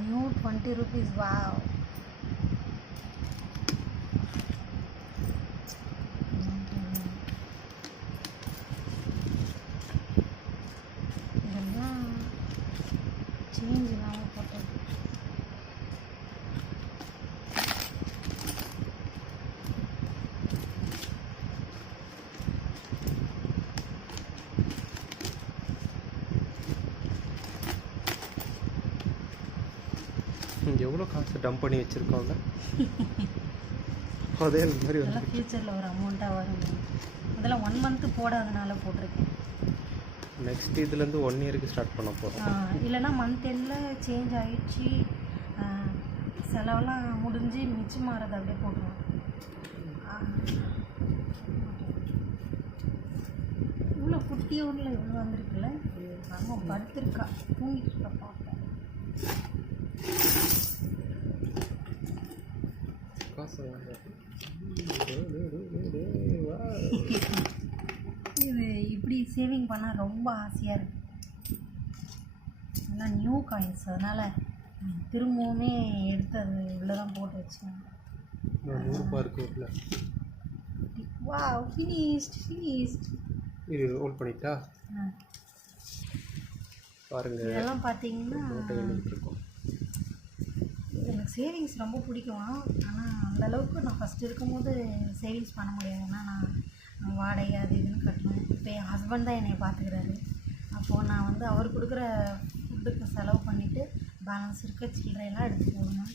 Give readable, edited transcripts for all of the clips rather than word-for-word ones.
New 20 rupees. Wow. இதெல்லாம் change இல்லாமல் போட்டது. எவ்வளோ காசு டம்ப் பண்ணி வச்சுருக்கோங்க. அதே மாதிரி அதெல்லாம் ஃப்யூச்சரில் ஒரு அமௌண்ட்டாக வரும். அதெல்லாம் 1 month போடாதனால போட்டிருக்கேன். நெக்ஸ்ட் இதுலேருந்து 1 yearக்கு ஸ்டார்ட் பண்ண போகிறோம். இல்லைன்னா மந்த் எண்டில் சேஞ்ச் ஆகிடுச்சு, செலவெல்லாம் முடிஞ்சு மிச்சமாகிறது அப்படியே போட்டுருவோம். இவ்வளோ குட்டி ஊரில் இவ்வளோ வந்திருக்குல்ல. அம்மா படுத்துருக்கா, தூங்கிட்டு இருக்கா பார்ப்பேன். இது இப்படி சேவிங் பண்ணால் ரொம்ப ஆசையாக இருக்குது. ஆனால் நியூ காயின்ஸ், அதனால் திரும்பவுமே எடுத்து அது உள்ளே தான் போட்டு வச்சேன். Wow, finished. இது ரோல் பண்ணிட்டா பாருங்க. இதெல்லாம் பார்த்தீங்கன்னா எனக்கு சேவிங்ஸ் ரொம்ப பிடிக்கும். ஆனால் அந்தளவுக்கு நான் ஃபஸ்ட்டு இருக்கும்போது சேவிங்ஸ் பண்ண முடியாது. ஏன்னா நான் வாடகை அது இதுன்னு கட்டுவேன். இப்போ என் ஹஸ்பண்ட் தான் என்னை பார்த்துக்கிறாரு. அப்போது நான் வந்து அவர் கொடுக்குற ஃபுட்டுக்கு செலவு பண்ணிவிட்டு பேலன்ஸ் இருக்க சில்லறையெல்லாம் எடுத்து போடுவேன்.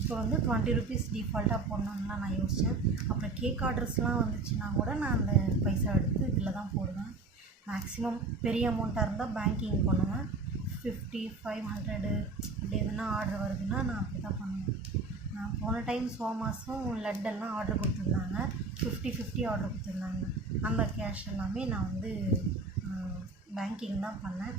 இப்போ வந்து 20 rupees டிஃபால்ட்டாக போடணுன்னுலாம் நான் யோசித்தேன். அப்புறம் கேக் ஆர்டர்ஸ்லாம் வந்துச்சுன்னா கூட நான் அந்த பைசா எடுத்து இதில் தான் போடுவேன். மேக்ஸிமம் பெரிய அமௌண்ட்டாக இருந்தால் பேங்கிங் பண்ணுவேன். 50, 500 இப்படி எதுனா ஆர்டர் வருதுன்னா நான் அப்படி தான் பண்ணுவேன். நான் போன டைம் சோமாஸும் லட்டெல்லாம் ஆர்டர் கொடுத்துருந்தாங்க. 50 ஆர்டர் கொடுத்துருந்தாங்க. அந்த கேஷ் எல்லாமே நான் வந்து பேங்கிங் தான் பண்ணேன்.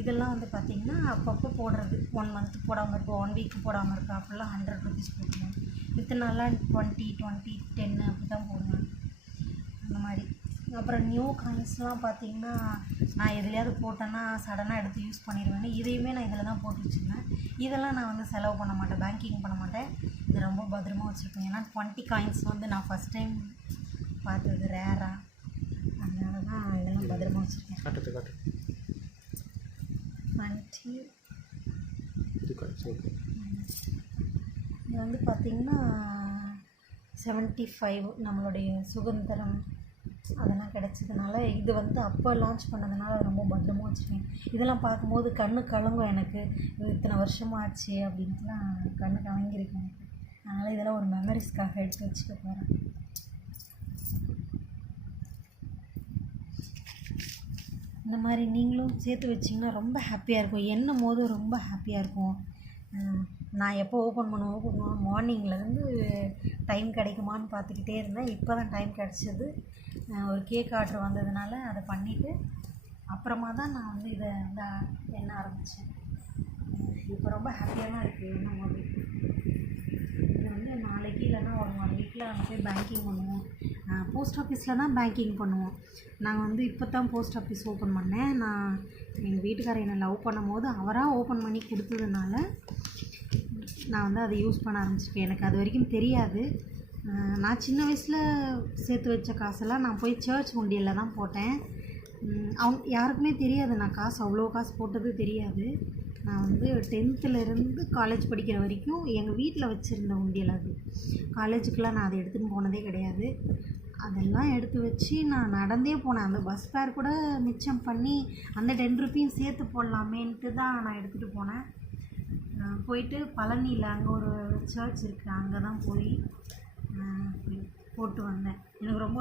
இதெல்லாம் வந்து பார்த்திங்கன்னா அப்பப்போ போடுறது. 1 month போடாமல் இருக்கும், 1 week போடாமல் இருக்கும். அப்படிலாம் 100 rupees போட்டுருவேன். இத்தனை நாளாக 20, 10 அப்படி தான் போடுவேன் அந்த மாதிரி. அப்புறம் நியூ காயின்ஸ்லாம் பார்த்திங்கன்னா நான் எதுலையாவது போட்டேன்னா சடனாக எடுத்து யூஸ் பண்ணிடுவேன். இதையுமே நான் இதில் தான் போட்டு வச்சுருந்தேன். இதெல்லாம் நான் வந்து செலவு பண்ண மாட்டேன், பேங்கிங் பண்ண மாட்டேன். இது ரொம்ப பத்திரமா வச்சுருப்பேன். ஏன்னா 20 காயின்ஸ் வந்து நான் ஃபஸ்ட் டைம் பார்த்தது ரேராக, அதனால தான் இதெல்லாம் பத்திரமா வச்சுருக்கேன். 20 இது வந்து பார்த்திங்கன்னா 75 நம்மளுடைய சுதந்திரம் அதெல்லாம் கிடச்சதுனால இது வந்து அப்போ லான்ச் பண்ணதுனால ரொம்ப பத்திரமா வச்சுருக்கேன். இதெல்லாம் பார்க்கும்போது கண்ணு கலங்கும் எனக்கு. இத்தனை வருஷமாக ஆச்சு அப்படின்ட்டுலாம் கண்ணு கலங்கியிருக்கேன் எனக்கு. அதனால் இதெல்லாம் ஒரு மெமரிஸ்க்காக எடுத்து வச்சுக்க போகிறேன். இந்த மாதிரி நீங்களும் சேர்த்து வச்சிங்கன்னா ரொம்ப ஹாப்பியாக இருக்கும். எண்ணும் போது ரொம்ப ஹாப்பியாக இருக்கும். நான் எப்போ ஓப்பன் பண்ணுவேன் மார்னிங்லேருந்து டைம் கிடைக்குமான்னு பார்த்துக்கிட்டே இருந்தேன். இப்போ தான் டைம் கிடச்சிது. ஒரு கேக் ஆர்டர் வந்ததுனால அதை பண்ணிவிட்டு அப்புறமா தான் நான் வந்து இதை வந்து எண்ண ஆரம்பித்தேன். இப்போ ரொம்ப ஹாப்பியாக தான் இருக்குது எண்ணும் போது. இது வந்து நாளைக்கு இல்லைன்னா ஒரு 1 weekல நம்ம போய் பேங்கிங் பண்ணுவோம். போஸ்ட் ஆஃபீஸில் தான் பேங்கிங் பண்ணுவோம். நாங்கள் வந்து இப்போ தான் போஸ்ட் ஆஃபீஸ் ஓப்பன் பண்ணேன். நான் எங்கள் வீட்டுக்காரர் என்னை லவ் பண்ணும் போது அவராக ஓப்பன் பண்ணி கொடுத்ததுனால நான் வந்து அதை யூஸ் பண்ண ஆரம்பிச்சிருக்கேன். எனக்கு அது வரைக்கும் தெரியாது. நான் சின்ன வயசில் சேர்த்து வச்ச காசெல்லாம் நான் போய் சர்ச் உண்டியலில் தான் போட்டேன். அவங்க யாருக்குமே தெரியாது நான் அவ்வளோ காசு போட்டது தெரியாது. நான் வந்து 10th காலேஜ் படிக்கிற வரைக்கும் எங்கள் வீட்டில் வச்சுருந்த உண்டியல் அது. காலேஜுக்கெலாம் நான் அதை எடுத்துகிட்டு போனதே கிடையாது. அதெல்லாம் எடுத்து வச்சு நான் நடந்தே போனேன். அந்த பஸ் ஃபேர் கூட மிச்சம் பண்ணி அந்த 10 rupees சேர்த்து போடலாமேன்ட்டு தான் நான் எடுத்துகிட்டு போனேன். போயிட்டு பழனியில் அங்கே ஒரு சர்ச் இருக்குது, அங்கே தான் போய் போட்டு வந்தேன். எனக்கு ரொம்ப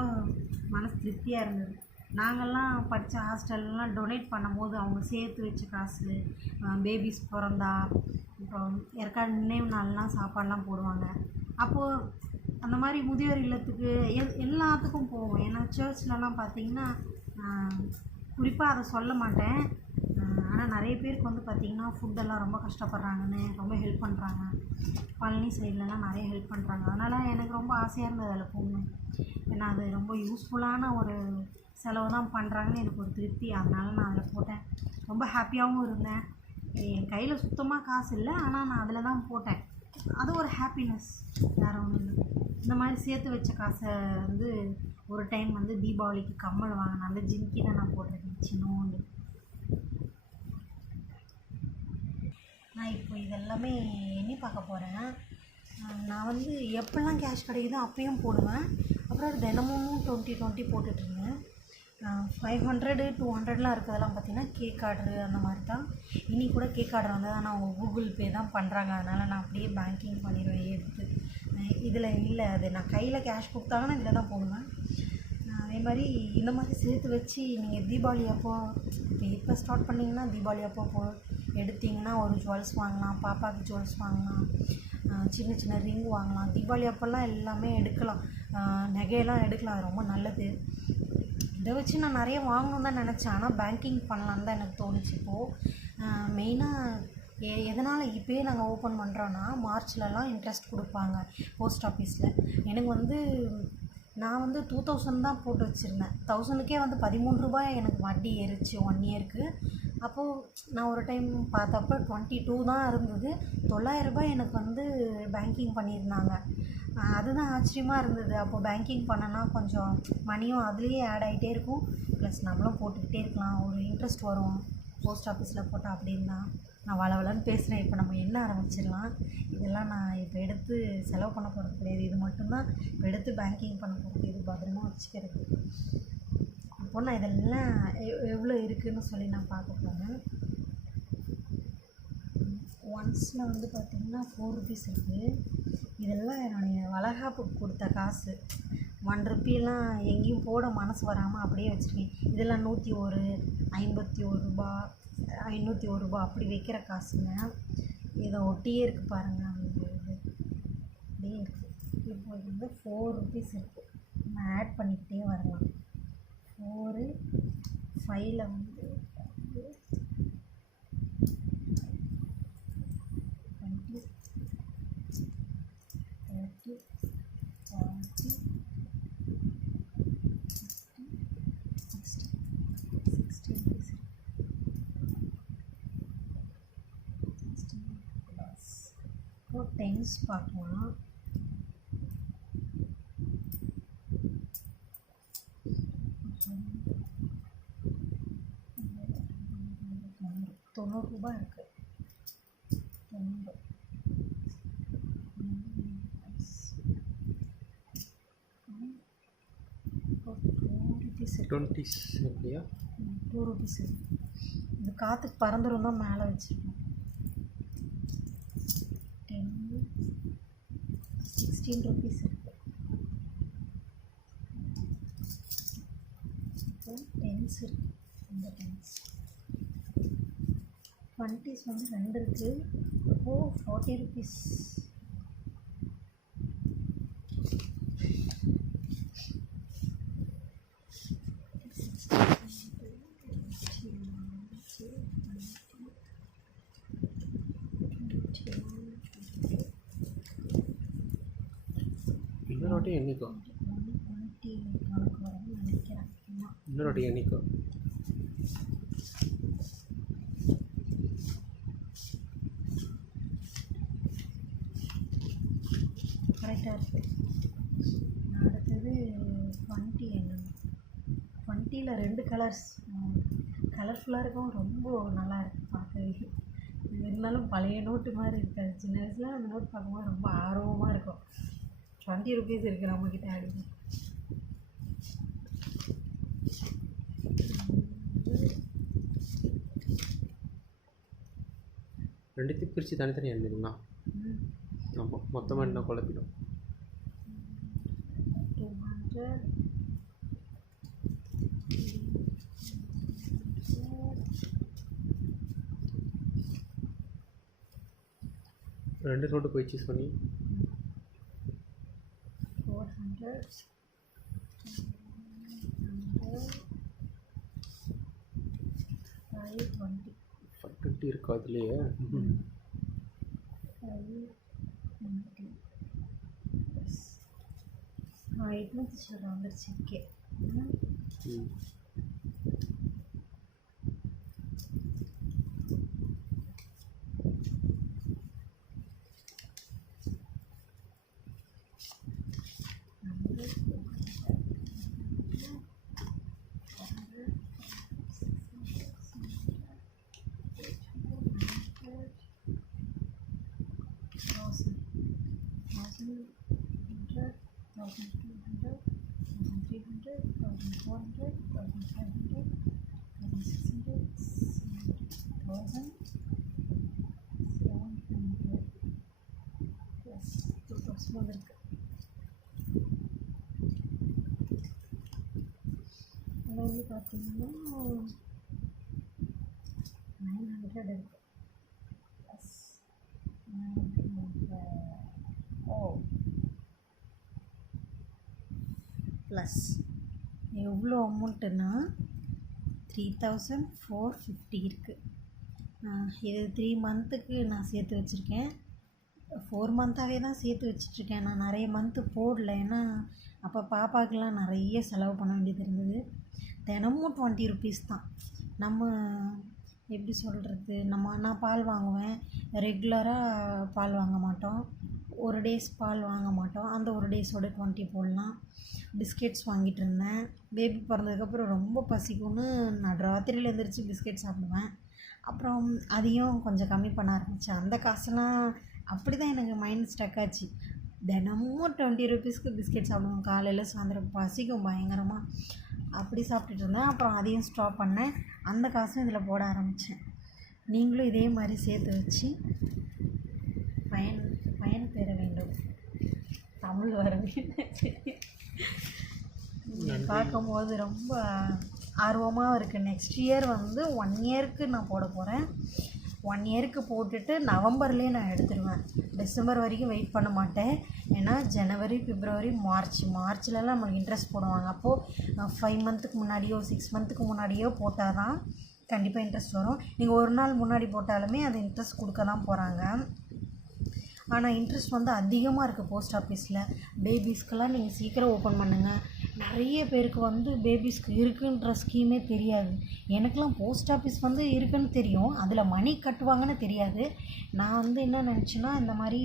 மனசு திருப்தியாக இருந்தது. நாங்கள்லாம் படித்த ஹாஸ்டல்லாம் டொனேட் பண்ணும்போது அவங்க சேர்த்து வச்ச காசு, பேபிஸ் பிறந்தா அப்புறம் யாருக்காவது நினைவு நாள்லாம் சாப்பாடெலாம் போடுவாங்க. அப்போது அந்த மாதிரி முதியோர் இல்லத்துக்கு எல்லாத்துக்கும் போவோம். ஏன்னா சர்ச்லலாம் பார்த்திங்கன்னா குறிப்பாக அதை சொல்ல மாட்டேன். ஆனால் நிறைய பேருக்கு வந்து பார்த்திங்கன்னா ஃபுட்டெல்லாம் ரொம்ப கஷ்டப்படுறாங்கன்னு ரொம்ப ஹெல்ப் பண்ணுறாங்க. பழனி சைட்லலாம் நிறைய ஹெல்ப் பண்ணுறாங்க. அதனால் எனக்கு ரொம்ப ஆசையாக இருந்தது அதில் போகணும். ஏன்னா அது ரொம்ப யூஸ்ஃபுல்லான ஒரு செலவு தான் பண்ணுறாங்கன்னு எனக்கு ஒரு திருப்தி. அதனால் நான் அதில் போட்டேன். ரொம்ப ஹாப்பியாகவும் இருந்தேன். என் கையில் சுத்தமாக காசு இல்லை, ஆனால் நான் அதில் தான் போட்டேன். அது ஒரு ஹாப்பினஸ், வேறு ஒன்றும் இல்லை. இந்த மாதிரி சேர்த்து வச்ச காசை வந்து ஒரு டைம் வந்து தீபாவளிக்கு கம்மல் வாங்கினேன். அந்த ஜிமிக்கி தான் நான் போட்டிருக்கேன் சின்னோண்டு. நான் இப்போ இதெல்லாமே எண்ணி பார்க்க போகிறேன். நான் வந்து எப்போல்லாம் கேஷ் கிடைக்குதோ அப்பயும் போடுவேன். அப்புறம் தினமும் 20 போட்டுட்ருந்தேன். 500 200லாம் இருக்கிறதெல்லாம் பார்த்திங்கன்னா கேக் ஆர்டரு அந்த மாதிரி தான். இனி கூட கேக் ஆர்டர் வந்தால் தான் அவங்க கூகுள் பே தான் பண்ணுறாங்க. அதனால் நான் அப்படியே பேங்கிங் பண்ணிடுவேன் எடுத்து. இதில் இல்லை, அது நான் கையில் கேஷ் கொடுத்தாங்கன்னா இதில் தான் போடுவேன். அதே மாதிரி இந்த மாதிரி சேர்த்து வச்சு நீங்கள் தீபாவளி அப்போ இப்போ ஸ்டார்ட் பண்ணிங்கன்னா தீபாவளி அப்போ எடுத்திங்கன்னா ஒரு ஜுவல்ஸ் வாங்கலாம், பாப்பாவுக்கு ஜுவல்ஸ் வாங்கலாம், சின்ன சின்ன ரிங் வாங்கலாம். தீபாவளி அப்போல்லாம் எல்லாமே எடுக்கலாம், நகையெல்லாம் எடுக்கலாம். அது ரொம்ப நல்லது. இதை வச்சு நான் நிறைய வாங்கணுன்னு தான் நினச்சேன், ஆனால் பேங்கிங் பண்ணலான்னு தான் எனக்கு தோணுச்சு. இப்போது மெயினாக எதனால் இப்போயே நாங்கள் ஓப்பன் பண்ணுறோன்னா, மார்ச்லலாம் இன்ட்ரெஸ்ட் கொடுப்பாங்க போஸ்ட் ஆஃபீஸில். எனக்கு வந்து நான் வந்து 2000 தான் போட்டு வச்சுருந்தேன். 1000க்கே வந்து 13 ரூபாய் எனக்கு வட்டி ஏறிச்சு 1 இயருக்கு. அப்போது நான் ஒரு டைம் பார்த்தப்போ 22 தான் இருந்தது. 900 ரூபாய் எனக்கு வந்து பேங்கிங் பண்ணியிருந்தாங்க. அதுதான் ஆச்சரியமாக இருந்தது. அப்போது பேங்கிங் பண்ணனா கொஞ்சம் மணியும் அதுலேயே ஆட் ஆகிட்டே இருக்கும், ப்ளஸ் நம்மளும் போட்டுக்கிட்டே இருக்கலாம், ஒரு இன்ட்ரெஸ்ட் வரும் போஸ்ட் ஆஃபீஸில் போட்டால். அப்படின்னா நான் வளவலன்னு பேசுகிறேன். இப்போ நம்ம என்ன ஆரம்பிச்சிடலாம். இதெல்லாம் நான் இப்போ எடுத்து செலவு பண்ண போகிறது கிடையாது. இது மட்டும்தான் இப்போ எடுத்து பேங்கிங் பண்ண போகிறது. இது பத்திரமா வச்சுக்கிறது. அப்போ நான் இதெல்லாம் எவ்வளோ இருக்குதுன்னு சொல்லி நான் பார்க்க போகிறேன். ஒன்ஸில் வந்து பார்த்திங்கன்னா 4 rupees இருக்குது. இதெல்லாம் என்னுடைய வளகாப்புக்கு கொடுத்த காசு. 1 rupeeலாம் எங்கேயும் போட மனசு வராமல் அப்படியே வச்சுருக்கேன். இதெல்லாம் 101, 51 ரூபா, 501 ரூபா அப்படி வைக்கிற காசுங்க. இதை ஒட்டியே இருக்குது பாருங்கள், அந்த இது அப்படியே இருக்குது. இப்போ இது வந்து 4 rupees இருக்குது. நம்ம ஆட் பண்ணிக்கிட்டே வரலாம். 4 5ல் வந்து 20 30 40 60 rupees. 16 plus. இப்போ டென்ஸ் பார்க்கலாம். ₹90 இருக்குது. 90 இப்போ 2 rupees இருக்குது. 20s இல்லையா? 2 rupees இருக்குது. இது காற்றுக்கு பறந்துரும் தான் மேலே வச்சுருக்கோம். 10 16 rupees இருக்குது. இப்போ டென்ஸ் இருக்குது. இந்த டென்ஸ் 20s வந்து 2 இருக்குது. இப்போது 40 rupees. இன்னொரு வாட்டி எண்ணிக்கோ. 120 கணக்கு வரும்னு நினைக்கிறேன். இன்னொரு வாட்டி எண்ணிக்கோ. கரெக்டாக இருக்குது. அடுத்தது 20 எண்ணணும். 20ல் 2 கலர்ஸ் கலர்ஃபுல்லாக இருக்கும், ரொம்ப நல்லா இருக்குது பார்க்கவே. இருந்தாலும் பழைய நோட்டு மாதிரி இருக்காது. சின்ன வயசில் அந்த நோட் பார்க்கும்போது ரொம்ப ஆர்வமாக இருக்கும். 20 rupees இருக்குது நம்மக்கிட்ட. அடிக்கும் ரெண்டுத்தையும் பிரித்து தனித்தனி எழுதிருந்தா. ஆமாம், மொத்தமாக என்ன குழப்பிடும். 200 ரெண்டு நோட்டு போய் சூஸ் பண்ணி 400 520 520 இருக்கா அதுலேயே? 520 800 சில்லற வந்துருச்சு. ஓகே. 1,200, 1,300, 1,400, 1,500, 1,600, 1,000, 700 ப்ளஸ் 2,000 வந்திருக்கு. அதில் வந்து பார்த்தீங்கன்னா 900 இருக்குது. ப்ளஸ் 900 ப்ளஸ் எவ்வளோ அமௌண்ட்டுன்னா 3,450 இருக்குது. இது 3 மந்த்துக்கு நான் சேர்த்து வச்சுருக்கேன். 4 மந்த்தாகவே தான் சேர்த்து வச்சிட்ருக்கேன். நான் நிறைய மந்த்து போடல, ஏன்னா அப்போ பாப்பாக்கெலாம் நிறைய செலவு பண்ண வேண்டியது இருந்தது. தினமும் 20 ருபீஸ் தான். நம்ம எப்படி சொல்கிறது, நான் பால் வாங்குவேன், ரெகுலராக பால் வாங்க மாட்டோம், ஒரு டேஸ் பால் வாங்க மாட்டோம், அந்த ஒரு டேஸோட 20 போடலாம். பிஸ்கெட்ஸ் வாங்கிட்டு இருந்தேன். பேபி பிறந்ததுக்கப்புறம் ரொம்ப பசிக்கும்னு நான் ராத்திரியில் எழுந்திரிச்சு பிஸ்கெட் சாப்பிடுவேன். அப்புறம் அதையும் கொஞ்சம் கம்மி பண்ண ஆரம்பித்தேன். அந்த காசுலாம் அப்படி தான் எனக்கு மைண்ட் ஸ்டக் ஆச்சு. தினமும் 20 ருபீஸ்க்கு பிஸ்கெட் சாப்பிடுவோம், காலையில் சாயந்தரம் பசிக்கும் பயங்கரமாக. அப்படி சாப்பிட்டுட்டு இருந்தேன். அப்புறம் அதையும் ஸ்டாப் பண்ணேன். அந்த காசும் இதில் போட ஆரம்பித்தேன். நீங்களும் இதே மாதிரி சேர்த்து வச்சு பயன் பெற வேண்டும். தமிழ் வர பார்க்கும்போது ரொம்ப ஆர்வமாக இருக்குது. நெக்ஸ்ட் இயர் வந்து 1 இயருக்கு நான் போட போகிறேன். 1 இயருக்கு போட்டுட்டு நவம்பர்லேயே நான் எடுத்துடுவேன். டிசம்பர் வரைக்கும் வெயிட் பண்ண மாட்டேன். ஏன்னா ஜனவரி, பிப்ரவரி, மார்ச்லலாம் நம்மளுக்கு இன்ட்ரெஸ்ட் போடுவாங்க. அப்போது 5 மந்த்துக்கு முன்னாடியோ 6 மந்த்துக்கு முன்னாடியோ போட்டால் தான் கண்டிப்பாக இன்ட்ரெஸ்ட் வரும். நீங்கள் ஒரு நாள் முன்னாடி போட்டாலுமே அது இன்ட்ரெஸ்ட் கொடுக்க தான் போகிறாங்க. ஆனால் இன்ட்ரெஸ்ட் வந்து அதிகமாக இருக்குது போஸ்ட் ஆஃபீஸில். பேபிஸ்க்கெல்லாம் நீங்கள் சீக்கிரம் ஓப்பன் பண்ணுங்கள். நிறைய பேருக்கு வந்து பேபிஸ்க்கு இருக்குன்ற ஸ்கீமே தெரியாது. எனக்கெலாம் போஸ்ட் ஆஃபீஸ் வந்து இருக்குன்னு தெரியும், அதில் மணி கட்டுவாங்கன்னு தெரியாது. நான் வந்து என்ன நினச்சேன்னா, இந்த மாதிரி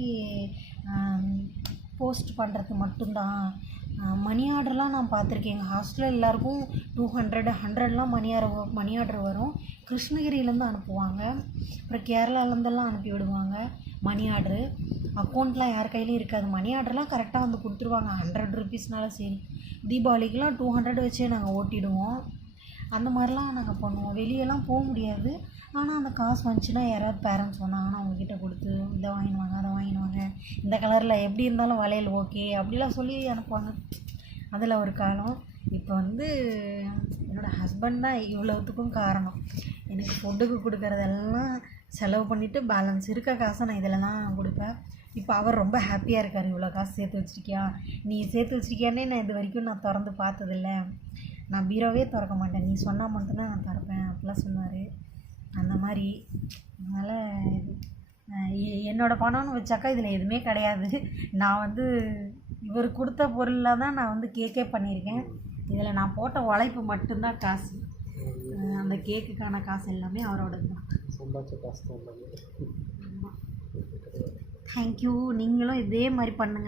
போஸ்ட் பண்ணுறது மட்டும்தான். மணி ஆர்டர்லாம் நான் பார்த்துருக்கேன். எங்கள் ஹாஸ்டலில் எல்லாேருக்கும் 200, 100லாம் மணி ஆர்டர் வரும். கிருஷ்ணகிரியிலேருந்து அனுப்புவாங்க, அப்புறம் கேரளாலேருந்தெல்லாம் அனுப்பி விடுவாங்க மணி ஆர்டரு. அக்கௌண்ட்லாம் யார் கையிலையும் இருக்காது. மணி ஆர்டர்லாம் கரெக்டாக வந்து கொடுத்துருவாங்க. 100 ருபீஸ்னால சரி. தீபாவளிக்கெலாம் 200 வச்சே நாங்கள் ஓட்டிடுவோம். அந்த மாதிரிலாம் நாங்கள் பண்ணுவோம். வெளியெல்லாம் போக முடியாது. ஆனால் அந்த காசு வந்துச்சுன்னா யாராவது பேரண்ட்ஸ் சொன்னாங்கன்னா அவங்கக்கிட்ட கொடுத்து இதை வாங்கிடுவாங்க, அதை வாங்கிடுவாங்க, இந்த கலரில் எப்படி இருந்தாலும் வளையல் ஓகே அப்படிலாம் சொல்லி அனுப்புவாங்க. அதில் ஒரு காலம். இப்போ வந்து என்னோடய ஹஸ்பண்ட் தான் இவ்வளோத்துக்கும் காரணம். எனக்கு ஃபுட்டுக்கு கொடுக்குறதெல்லாம் செலவு பண்ணிவிட்டு பேலன்ஸ் இருக்க காசை நான் இதில் தான் கொடுப்பேன். இப்போ அவர் ரொம்ப ஹாப்பியாக இருக்கார். இவ்வளோ காசு சேர்த்து வச்சுருக்கியா, நீ சேர்த்து வச்சுருக்கியானே நான் இது வரைக்கும் நான் திறந்து பார்த்ததில்ல, நான் பீரோவே திறக்க மாட்டேன், நீ சொன்னால் மட்டும்தான் நான் திறப்பேன் அப்படிலாம் சொன்னார். அந்த மாதிரி அதனால் என்னோடய பணம்னு வச்சாக்கா இதில் எதுவுமே கிடையாது. நான் வந்து இவர் கொடுத்த பொருளில் தான் நான் வந்து கேக்கே பண்ணியிருக்கேன். இதில் நான் போட்ட உழைப்பு மட்டும்தான் காசு. அந்த கேக்குக்கான காசு எல்லாமே அவரோடது தான். சம்பாதிச்ச காசு தான். தேங்க்யூ. நீங்களும் இதே மாதிரி பண்ணுங்கள்.